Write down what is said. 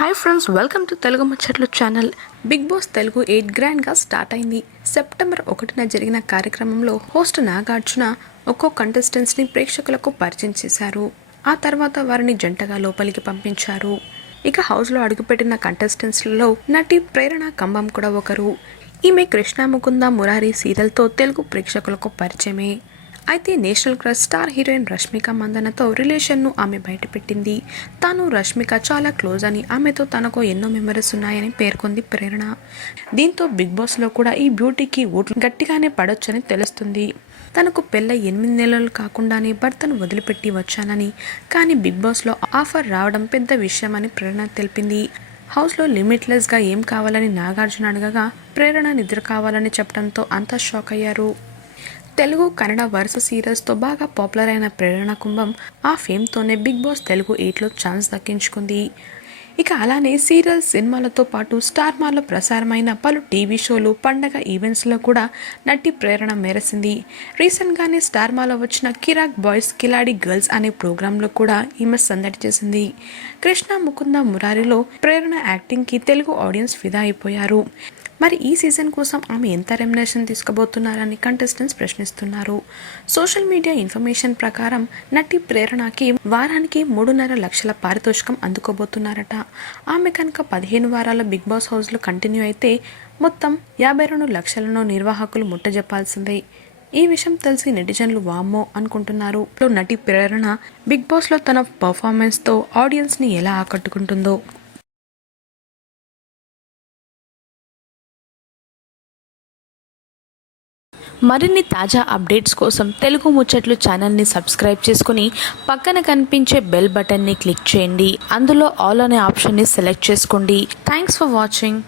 Hi friends, welcome to Telugu ముచ్చట్లు channel. Big boss Telugu 8 గ్రాండ్గా start అయింది. సెప్టెంబర్ 1న జరిగిన కార్యక్రమంలో హోస్ట్ నాగార్జున ఒక్కో కంటెస్టెంట్స్ని ప్రేక్షకులకు పరిచయం చేశారు. ఆ తర్వాత వారిని జంటగా లోపలికి పంపించారు. ఇక హౌస్లో అడుగుపెట్టిన కంటెస్టెంట్స్లలో నటి ప్రేరణ కంబం కూడా ఒకరు. ఈమె కృష్ణ ముకుంద మురారి సీరియల్తో తెలుగు ప్రేక్షకులకు పరిచయమే. అయితే national crush star heroine Rashmika మందనతో రిలేషన్ను ఆమె బయటపెట్టింది. తాను రష్మిక చాలా క్లోజ్ అని, ఆమెతో తనకు ఎన్నో మెమరీస్ ఉన్నాయని పేర్కొంది ప్రేరణ. దీంతో బిగ్ బాస్లో కూడా ఈ బ్యూటీకి ఓట్లు గట్టిగానే పడొచ్చని తెలుస్తుంది. తనకు పెళ్ళై 8 నెలలు కాకుండానే భర్తను వదిలిపెట్టి వచ్చానని, కానీ బిగ్ బాస్లో ఆఫర్ రావడం పెద్ద విషయమని ప్రేరణ తెలిపింది. హౌస్లో లిమిట్లెస్గా ఏం కావాలని నాగార్జున అడగగా ప్రేరణ నిద్ర కావాలని చెప్పడంతో అంతా షాక్ అయ్యారు. తెలుగు, కన్నడ వరుస సీరియల్స్తో బాగా పాపులర్ అయిన ప్రేరణ కుంభం ఆ ఫేమ్తోనే బిగ్ బాస్ తెలుగు 8లో ఛాన్స్ దక్కించుకుంది. ఇక అలానే సీరియల్స్, సినిమాలతో పాటు స్టార్ మాలో ప్రసారమైన పలు టీవీ షోలు, పండగ ఈవెంట్స్లో కూడా నటి ప్రేరణ మెరిసింది. రీసెంట్గానే స్టార్ మాలో వచ్చిన కిరాక్ బాయ్స్ కిలాడి గర్ల్స్ అనే ప్రోగ్రాంలో కూడా ఈమె సందడి చేసింది. కృష్ణ ముకుంద మురారిలో ప్రేరణ యాక్టింగ్కి తెలుగు ఆడియన్స్ ఫిదా అయిపోయారు. మరి ఈ సీజన్ కోసం ఆమె ఎంత రెమ్యునరేషన్ తీసుకోబోతున్నారని కంటెస్టెంట్స్ ప్రశ్నిస్తున్నారు. సోషల్ మీడియా ఇన్ఫర్మేషన్ ప్రకారం నటి ప్రేరణకి వారానికి 3.5 లక్షల పారితోషికం అందుకోబోతున్నారట. ఆమె కనుక 15 వారాల బిగ్ బాస్ హౌస్లో కంటిన్యూ అయితే మొత్తం 52 లక్షలను నిర్వాహకులు ముట్టజెప్పాల్సిందే. ఈ విషయం తెలిసి నెటిజన్లు వామ్మో అనుకుంటున్నారు. నటి ప్రేరణ బిగ్ బాస్లో తన పర్ఫార్మెన్స్తో ఆడియన్స్ని ఎలా ఆకట్టుకుంటుందో. మరిన్ని తాజా అప్డేట్స్ కోసం తెలుగు ముచ్చట్లు ఛానల్ని సబ్స్క్రైబ్ చేసుకుని పక్కన కనిపించే బెల్ బటన్ని క్లిక్ చేయండి. అందులో ఆల్ అనే ఆప్షన్ని సెలెక్ట్ చేసుకోండి. Thanks for watching.